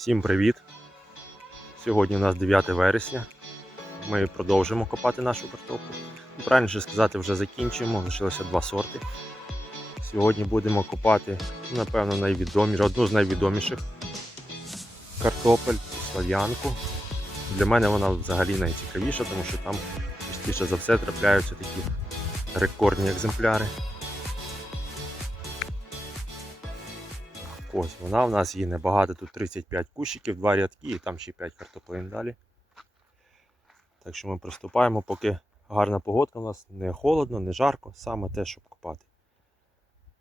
Всім привіт! Сьогодні у нас 9 вересня. Ми продовжимо копати нашу картоплю. Ну, Правильніше сказати, вже закінчуємо, лишилося два сорти. Сьогодні будемо копати, напевно, найвідомішу, одну з найвідоміших картопель слав'янку. Для мене вона взагалі найцікавіша, тому що там частіше за все трапляються такі рекордні екземпляри. Ось вона у нас її небагато, тут 35 кущиків, два рядки і там ще 5 картоплин далі. Так що ми приступаємо, поки гарна погодка у нас не холодно, не жарко, саме те, щоб копати.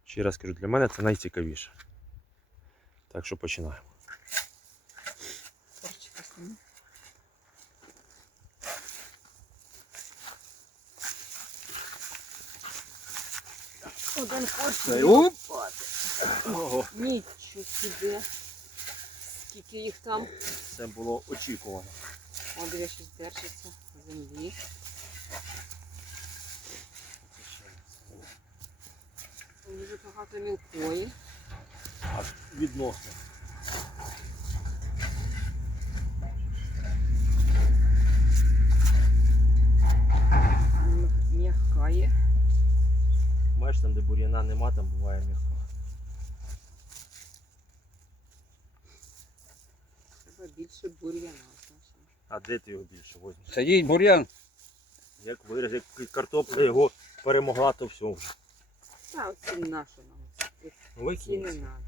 Ще раз кажу, для мене це найцікавіше. Так що починаємо. Один корчик. Ого, Нічого собі. Скільки їх там? це було очікувано. О, диви, щось держиться землі. Дуже багато мілкої. А відносно. М'яка є. Бачиш, там, де бур'яна нема, там буває м'яко. Треба більше бур'яна. А де ти його більше возьмеш? Садіть бур'ян. Як вираз, як картопля його перемогла, то все вже. Та оці нашу нам. Ці не Викинь. треба.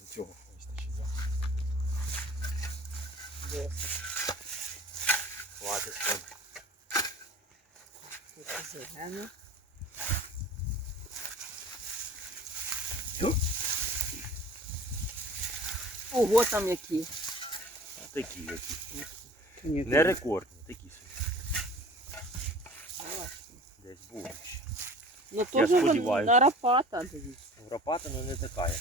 До цього вистачить, да? Досить. Хватить складно. Тут зелено. Ого, там які. Такі які. Ні, Не рекордні, такі собі. Десь були ще. Ну теж вон сподіваюсь. нарапата, дивіться. Гропата, ну не така як.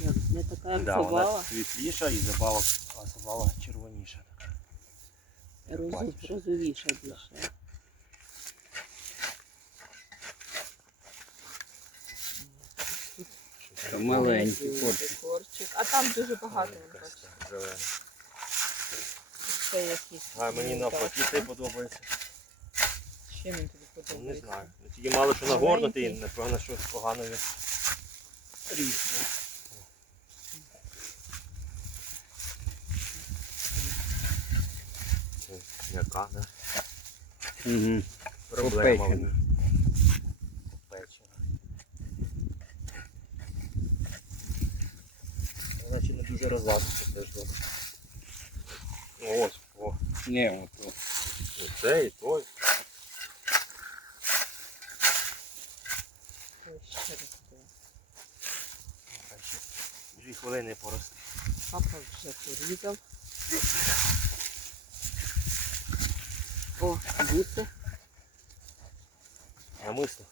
Не, не така, як Да, вона світліша і забава, а забава червоніша. Розу, бачиш. розовіша більше. Це маленький корчик. корчик. А там дуже багато. Він. Це якісь. А мені ну, навпаки так. цей подобається. Чим він тобі подобається? Не знаю. Ну, Тільки мало що нагорнути і напевно щось погано він ріс. Це М'яка, да? Угу. Проблема. Попечена. Ще не дуже розлазиться теж добре. Ось, о. Ні, от, от. І це, і той. Дві хвилини поросте. Папа вже порізав. О, буси. Намисно.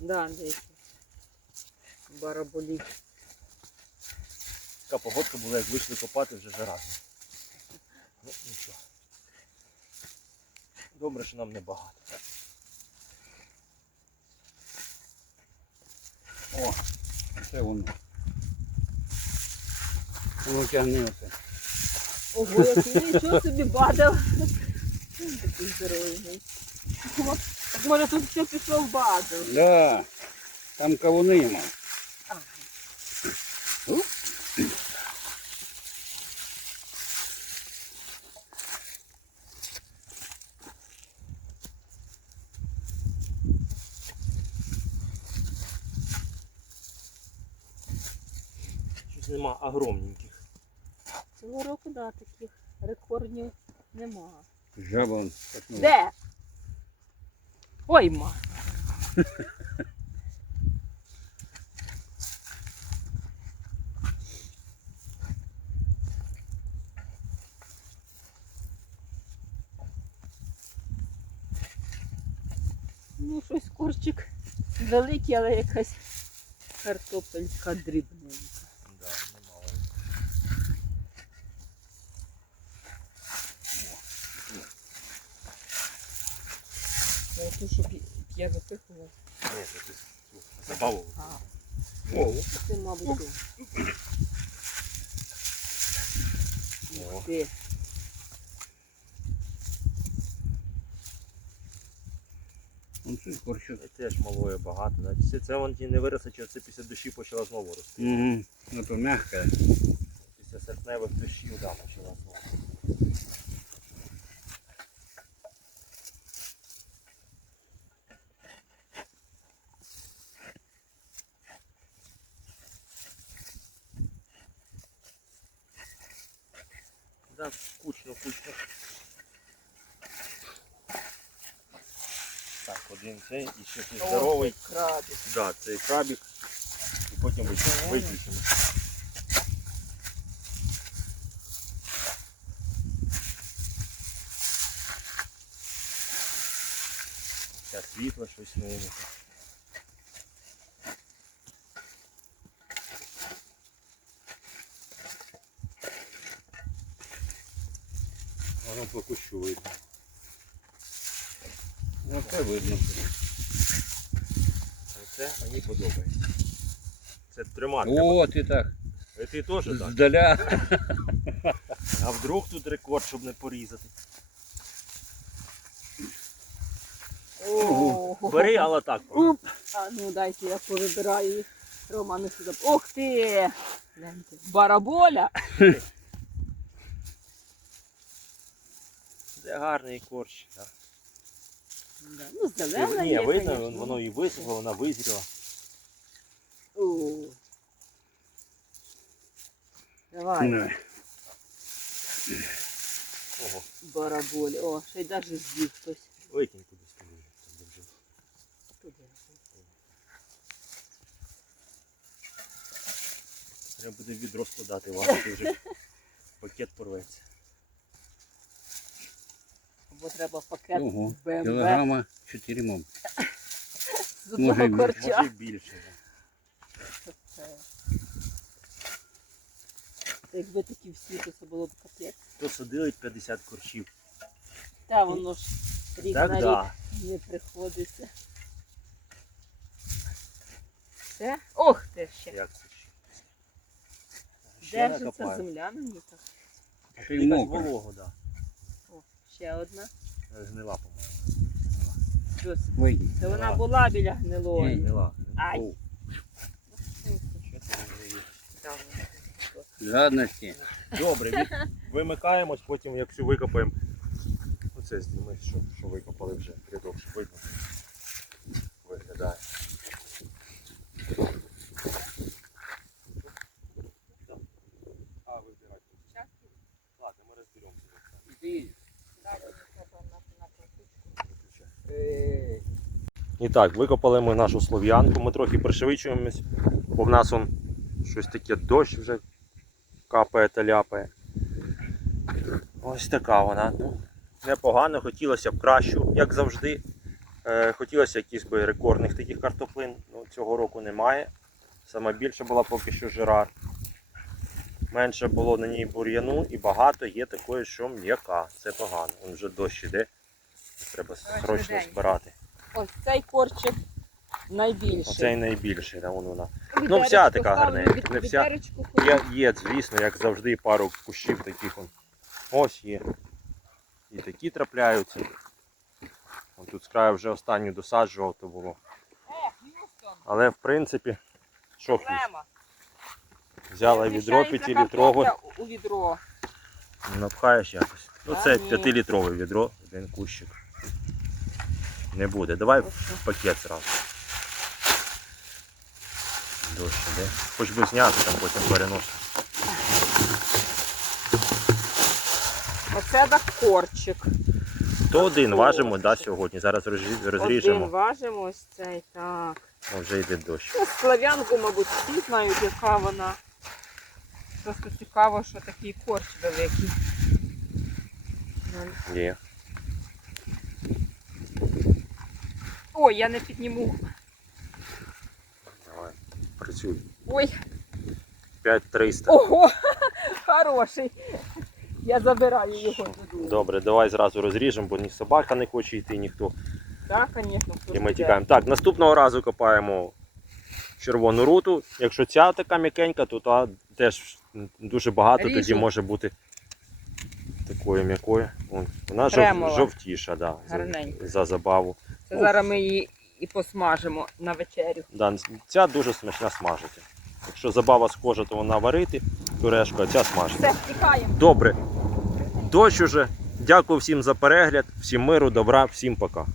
Да, дивіться. Бараболі. Така погодка була, як вийшли копати, вже жара. Ну, нічого. Добре, що нам небагато. О, це воно. Воно тягне оце. Ого, який нічого собі бадав. Такий здоровий. Так може тут все пішло в баду. Да, там кавуни мав. Огромненьких. Цього року, да, таких рекордів нема. Жаба он катнула. Де? Ой, ма. Ну, щось курчик великий, але якась картопелька дрібненька. Да, немало. Я ту, щоб я запихувала. Ні, це ти забаву. А, О, Це, мабуть, то. Ух ти. он корчок. Теж малої багато. Навіть це, це вон ті не виросте, чи це після дощі почала знову рости. Угу. Ну то мягкое. Після серпневих дощів да, почала знову. Так, один цей і ще цей здоровий. Крабик. Да, цей крабик. І потім виключимо. Зараз світло щось миємо. Воно по кущу видно. Ну це видно. Це мені подобається. Це тримати. О, ти так. І ти теж так. Здаля. А вдруг тут рекорд, щоб не порізати. Ого. Бери, але так. Уп. А ну дайте я повибираю їх. Рома, не сюди. Ох ти! Гляньте. Бараболя. Це гарний корч. Да. Да. Ну, зелена Ні, є, видно, конечно. воно і висохло, вона визріла. О. Давай, Ну, Ого, бараболь. О, ще й навіть з'їв хтось. викинь кудись туди. там, де вже. Туди. Треба буде відро складати, важити вже пакет порветься. Або треба пакет Ого, БМВ кілограма 4 мом. з може, одного більше. корча. Може більше. Це. Якби такі всі, то це було б капець. То садили 50 корчів. Та воно ж рік Так, на рік да. не приходиться. Це? Ох ти ще. Як це ще? Ще Держиться накопаю. земля на ній так. Ще й Якась мокро. волого, да. Ще одна. Гнила, по-моєму. Досить. Це вона була біля гнилої. Гнила. Ай. Жадності. Добре, від... вимикаємось, потім як всю викопаємо. Оце зніми, що, що викопали вже рядок, щоб видно. Виглядає. А, вибирати. Ладно, ми розберемося. І так, викопали ми нашу слов'янку, ми трохи пришвидшуємось, бо в нас он щось таке дощ вже капає та ляпає. Ось така вона. Ну, непогано, хотілося б кращу, як завжди. Е, хотілося якихось би рекордних таких картоплин. Ну, цього року немає. Саме більше була поки що жирар. Менше було на ній бур'яну і багато є такої, що м'яка. Це погано. Вон вже дощ іде. Треба срочно збирати. Ось цей корчик найбільший. Оцей найбільший, да, вон вона. Відеречко Ну, вся така гарненька, від- не вся. Є, є, звісно, як завжди, пару кущів таких. он. Ось є. І такі трапляються. От тут з краю вже останню досаджував, то було. Е, Але в принципі, що хтось взяла відро 5-літрове, У відро. напхаєш якось. Ну це ні. 5-літрове відро, один кущик. Не буде. Давай в пакет зразу. Дощ іде. Хоч би зняти, там потім переносити. Оце так корчик. То один важимо да, сьогодні. Зараз розрі- Один важимо ось цей, так. О, вже йде дощ. Ну, слав'янку, мабуть, всі знають, яка вона. Просто цікаво, що такий корч великий. Ну, Є. Ой, я не підніму. Давай. Працюй. Ой, 5300. ого, хороший. Я забираю його додому. Добре, давай зразу розріжемо, бо ні собака не хоче йти, ніхто. Так, звісно, І ми тікаємо. Так, наступного разу копаємо червону руту. Якщо ця така м'якенька, то та теж дуже багато тоді може бути такою м'якою. Вон, Вона жов, жовтіша, да, за, за забаву. Це зараз ми її і посмажимо на вечерю. Да, ця дуже смачна смажити. Якщо забава схожа, то вона варити пюрешку, а ця смажити. Все, втікаємо. Добре. Дощ уже. Дякую всім за перегляд, всім миру, добра, всім пока.